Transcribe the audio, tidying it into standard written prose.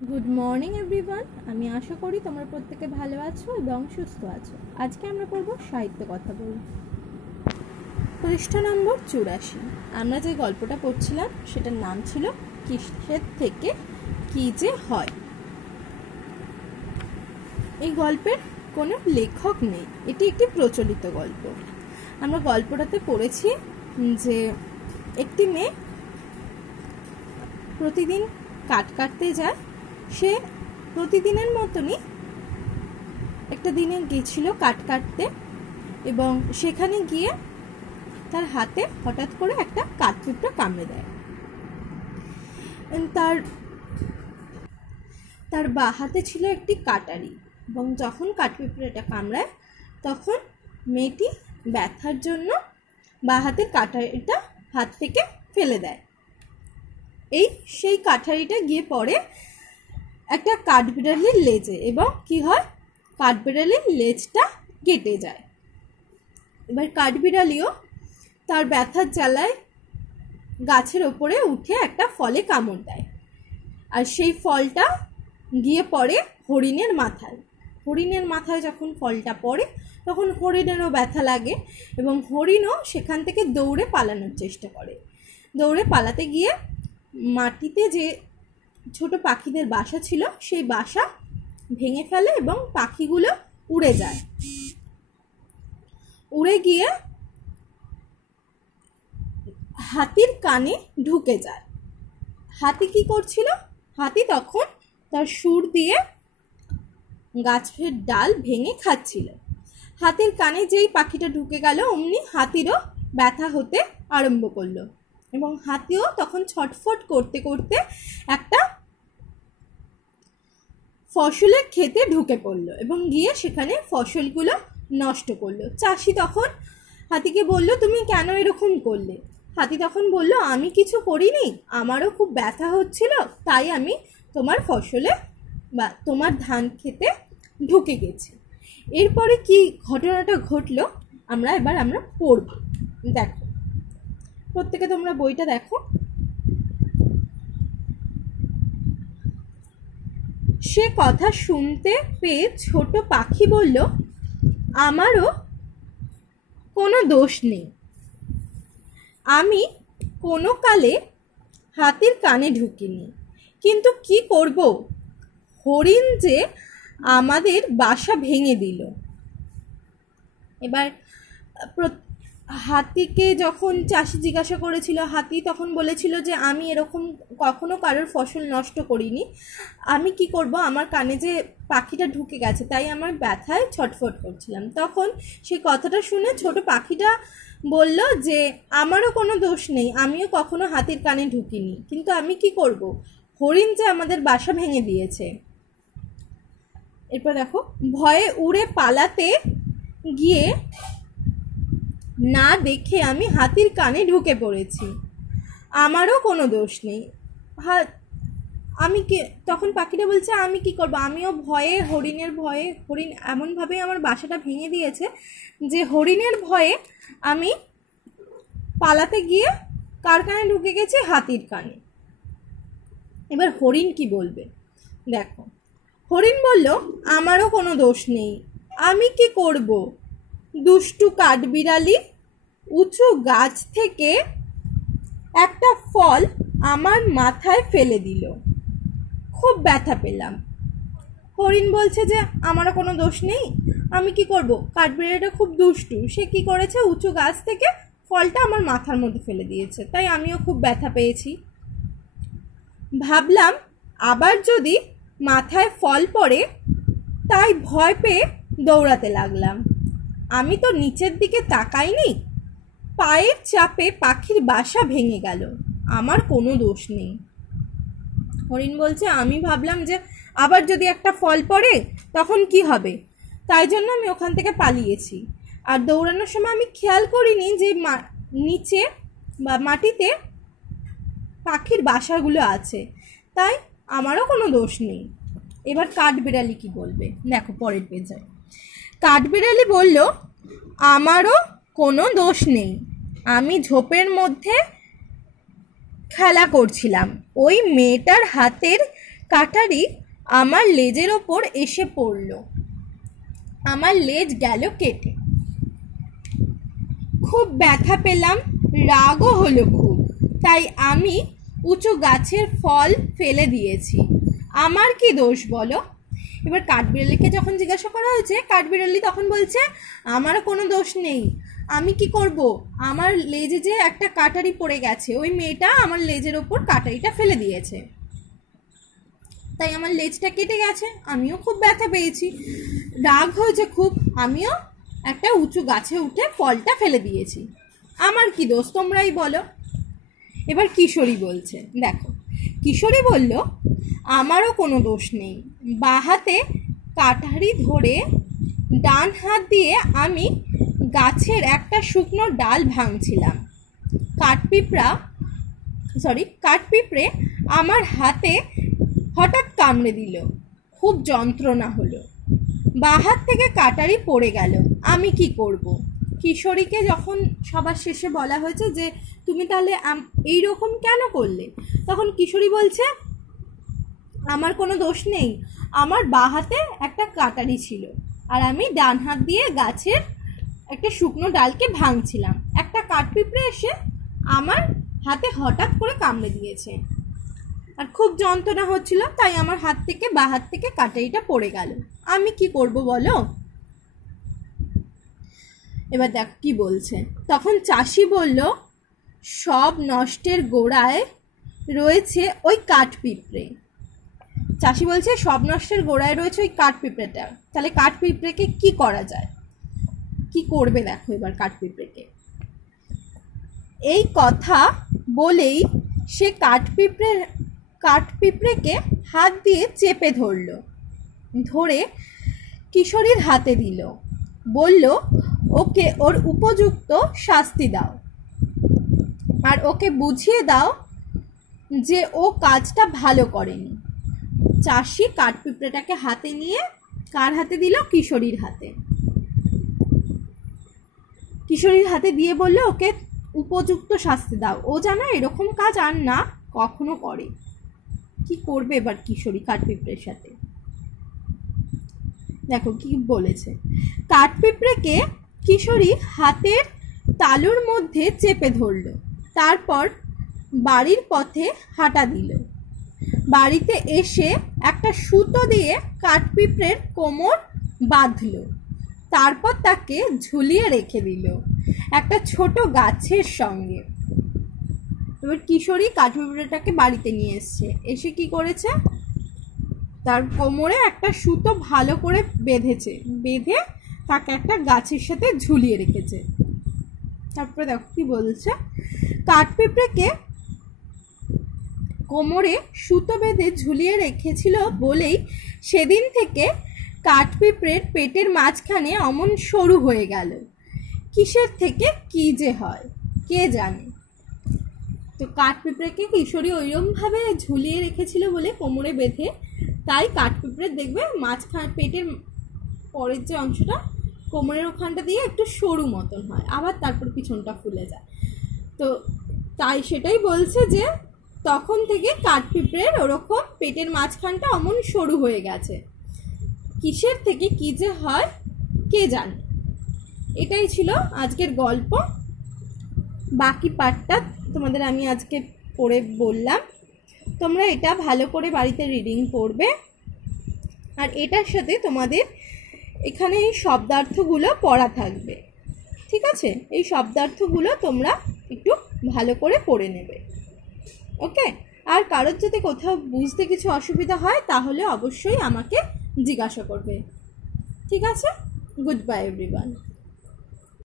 Good morning everyone. আমি আশা করি তোমরা প্রত্যেকে ভালো আছো এবং সুস্থ আছো। আজকে আমরা পড়ব সাহিত্য কথা বই, পৃষ্ঠা নম্বর 84। আমরা যে গল্পটা পড়ছিলাম সেটার নাম ছিল কিসের থেকে কি যে হয়। এই গল্পের কোনো লেখক নেই, এটি একটি প্রচলিত গল্প। আমরা গল্পটাতে পড়েছি যে একটি মেয়ে প্রতিদিন কাঠ কাটতে যায়। সে প্রতিদিনের মতনই একটা দিনে গিয়েছিল কাঠ কাটতে এবং সেখানে গিয়ে তার হাতে হঠাৎ করে একটা কাঠপিঁপড়া কামড়ে দেয়। তার বা হাতে ছিল একটি কাটারি এবং যখন কাঠপিঁপড়াটা কামড়ায় তখন মেয়েটি ব্যথার জন্য বা হাতের কাটারিটা হাত থেকে ফেলে দেয়। সেই কাঠারিটা গিয়ে পড়ে একটা কাঠবিড়ালির লেজে এবং কি হয়, কাঠবিড়ালির লেজটা কেটে যায়। এবার কাঠবিড়ালিও তার ব্যথার জ্বালায় গাছের ওপরে উঠে একটা ফলে কামড় দেয়, আর সেই ফলটা গিয়ে পড়ে হরিণের মাথায়। হরিণের মাথায় যখন ফলটা পড়ে তখন হরিণেরও ব্যথা লাগে এবং হরিণও সেখান থেকে দৌড়ে পালানোর চেষ্টা করে। দৌড়ে পালাতে গিয়ে মাটিতে যে ছোট পাখিদের বাসা ছিল সেই বাসা ভেঙে ফেলে এবং পাখিগুলো উড়ে যায়। উড়ে গিয়ে হাতির কানে ঢুকে যায়। হাতি কি করছিল? হাতি তখন তার সুর দিয়ে গাছের ডাল ভেঙে খাচ্ছিল। হাতির কানে যেই পাখিটা ঢুকে গেল অমনি হাতিরও ব্যথা হতে আরম্ভ করলো এবং হাতিও তখন ছটফট করতে করতে একটা ফসলের ক্ষেতে ঢুকে পড়লো এবং গিয়ে সেখানে ফসলগুলো নষ্ট করলো। চাষি তখন হাতিকে বলল, তুমি কেন এরকম করলে? হাতি তখন বলল, আমি কিছু করিনি, আমারও খুব ব্যথা হচ্ছিল, তাই আমি তোমার ফসলে বা তোমার ধান খেতে ঢুকে গেছি। এরপরে কি ঘটনাটা ঘটলো আমরা পড়ব। দেখো, প্রত্যেকে তোমরা বইটা দেখো। সে কথা শুনতে পেয়ে ছোট পাখি বলল, আমারও কোনো দোষ নেই, আমি কোনো কালে হাতির কানে ঢুকিনি, কিন্তু কি করব, হরিণ যে আমাদের বাসা ভেঙে দিল। এবার হাতিকে যখন চাষি জিজ্ঞাসা করেছিল, হাতি তখন বলেছিল যে আমি এরকম কখনো কারোর ফসল নষ্ট করিনি, আমি কি করব, আমার কানে যে পাখিটা ঢুকে গেছে তাই আমার ব্যথায় ছটফট করছিলাম। তখন সেই কথাটা শুনে ছোট পাখিটা বলল যে আমারও কোনো দোষ নেই, আমিও কখনো হাতির কানে ঢুকিনি, কিন্তু আমি কি করব, হরিণ যে আমাদের বাসা ভেঙে দিয়েছে। এরপর দেখো, ভয়ে উড়ে পালাতে গিয়ে না দেখে আমি হাতির কানে ঢুকে পড়েছি, আমারও কোনো দোষ নেই। তখন পাখিটা বলছে, আমি কি করব, আমিও হরিণের ভয়ে, হরিণ এমনভাবে আমার বাসাটা ভেঙে দিয়েছে যে হরিণের ভয়ে আমি পালাতে গিয়ে কার কানে ঢুকে গেছি, হাতির কানে। এবার হরিণ কি বলবে দেখো। হরিণ বলল, আমারও কোনো দোষ নেই, আমি কি করব, দুষ্টু কাঠবিড়ালি উঁচু গাছ থেকে একটা ফল আমার মাথায় ফেলে দিল, খুব ব্যথা পেলাম। হরিণ বলছে যে আমারও কোনো দোষ নেই, আমি কি করব, কাঠবিড়ালিটা খুব দুষ্টু, সে কি করেছে, উঁচু গাছ থেকে ফলটা আমার মাথার মধ্যে ফেলে দিয়েছে, তাই আমিও খুব ব্যথা পেয়েছি। ভাবলাম আবার যদি মাথায় ফল পড়ে, তাই ভয় পেয়ে দৌড়াতে লাগলাম। আমি তো নিচের দিকে তাকাইনি, পায়ের চাপে পাখির বাসা ভেঙে গেল, আমার কোনো দোষ নেই। হরিণ বলছে, আমি ভাবলাম যে আবার যদি একটা ফল পড়ে তখন কি হবে, তাই জন্য আমি ওখান থেকে পালিয়েছি, আর দৌড়ানোর সময় আমি খেয়াল করিনি যে নিচে বা মাটিতে পাখির বাসাগুলো আছে, তাই আমারও কোনো দোষ নেই। এবার কাঠবিড়ালি কি বলবে দেখো পরের পেজে। কাঠবিড়ালি বলল, আমারও কোনো দোষ নেই, আমি ঝোপের মধ্যে খেলা করছিলাম, ওই মেয়েটার হাতের কাটারি আমার লেজের ওপর এসে পড়ল। আমার লেজ গেল কেটে। খুব ব্যথা পেলাম, রাগও হলো খুব। তাই আমি উঁচু গাছের ফল ফেলে দিয়েছি। আমার কি দোষ বলো? এবার কাঠবিড়ালিকে যখন জিজ্ঞাসা করা হয়েছে, কাঠবিড়ালি তখন বলছে আমারও কোনো দোষ নেই, আমি কি করব, আমার লেজে যে একটা কাটারি পড়ে গেছে, ওই মেয়েটা আমার লেজের ওপর কাটারিটা ফেলে দিয়েছে, তাই আমার লেজটা কেটে গেছে, আমিও খুব ব্যথা পেয়েছি, রাগ হয়েছে খুব, আমিও একটা উঁচু গাছে উঠে ফলটা ফেলে দিয়েছি, আমার কি দোষ তোমরাই বলো। এবার কিশোরী বলছে, দেখো কিশোরী বলল আমারও কোনো দোষ নেই, বাঁ হাতে কাটারি ধরে ডান হাত দিয়ে আমি গাছের একটা শুকনো ডাল ভাঙছিলাম, কাঠপিঁপড়ে আমার হাতে হঠাৎ কামড়ে দিল, খুব যন্ত্রণা হলো, বাঁ হাত থেকে কাটারি পড়ে গেল, আমি কি করব। কিশোরীকে যখন সবার শেষে বলা হয়েছে যে তুমি তাহলে এইরকম কেন করলে, তখন কিশোরী বলছে আমার কোনো দোষ নেই, আমার বাঁ হাতে একটা কাটারি ছিল আর আমি ডান হাত দিয়ে গাছের একটা শুকনো ডালকে ভাঙছিলাম, একটা কাঠপিঁপড়ে এসে আমার হাতে হঠাৎ করে কামড়ে দিয়েছে আর খুব যন্ত্রণা হচ্ছিল, তাই আমার হাত থেকে বাঁ হাত থেকে কাটারিটা পড়ে গেল, আমি কি করব বলো। এবার দেখ কি বলছে, তখন চাষি বলল সব নষ্টের গোড়ায় রয়েছে ওই কাঠপিঁপড়ে। চাষি বলছে সব নষ্টের গোড়ায় রয়েছে ওই কাঠপিঁপড়েটা, তাহলে কাঠপিঁপড়েকে কি করা যায়, কি করবে দেখো এবার কাঠপিঁপড়েকে। এই কথা বলেই সে কাঠপিঁপড়েকে হাত দিয়ে চেপে ধরে কিশোরীর হাতে দিল, বলল ওকে ওর উপযুক্ত শাস্তি দাও আর ওকে বুঝিয়ে দাও যে ও কাজটা ভালো করেনি। চাষি কাঠপিঁপড়েটাকে হাতে নিয়ে কার হাতে দিল, কিশোরীর হাতে। কিশোরীর হাতে দিয়ে বলল ওকে উপযুক্ত শাস্তি দাও, ও যেন এরকম কাজ আর না কখনো করে। কি করবে এবার কিশোরী কাঠপিঁপড়ের সাথে, দেখো কি বলেছে, কাঠপিঁপড়েকে কিশোরী হাতের তালুর মধ্যে চেপে ধরল, তারপর বাড়ির পথে হাঁটা দিল, বাড়িতে এসে একটা সুতো দিয়ে কাঠপিঁপড়ের কোমর বাঁধল, তারপর তাকে ঝুলিয়ে রেখে দিল একটা ছোট গাছের সঙ্গে। এবার কিশোরী কাঠপিঁপড়েটাকে বাড়িতে নিয়ে এসে কি করেছে, তার কোমরে একটা সুতো ভালো করে বেঁধে তাকে একটা গাছের সাথে ঝুলিয়ে রেখেছে। তারপরে দেখো কি বলছে, কাঠপিঁপড়েকে কোমরে সুতো বেঁধে ঝুলিয়ে রেখেছিল বলেই সেদিন থেকে কাঠপিঁপড়ের পেটের মাঝখানে অমন সরু হয়ে গেল, কিসের থেকে কি যে হয় কে জানে। তো কাঠপিঁপড়েকে কিশোরী ওইরকমভাবে ঝুলিয়ে রেখেছিল বলে কোমরে বেঁধে, তাই কাঠপিঁপড়ে দেখবে মাঝখানে পেটের পরের যে অংশটা কোমরের ওখানটা দিয়ে একটু সরু মতন হয়, আবার তারপর পিছনটা ফুলে যায়। তো তাই সেটাই বলছে যে তখন থেকে কাঠপিঁপড়ের ওরকম পেটের মাঝখানটা অমন সরু হয়ে গেছে, কিসের থেকে কি যে হয় কে জানে। এটাই ছিল আজকের গল্প, বাকি পার্টটা তোমাদের আমি আজকে পড়ে বললাম, তোমরা এটা ভালো করে বাড়িতে রিডিং পড়বে, আর এটার সাথে তোমাদের এখানে এই শব্দার্থগুলো পড়া থাকবে, ঠিক আছে, এই শব্দার্থগুলো তোমরা একটু ভালো করে পড়ে নেবে, ওকে। আর কারোর যদি কোথাও বুঝতে কিছু অসুবিধা হয় তাহলে অবশ্যই আমাকে জিজ্ঞাসা করবে, ঠিক আছে। Good bye everyone.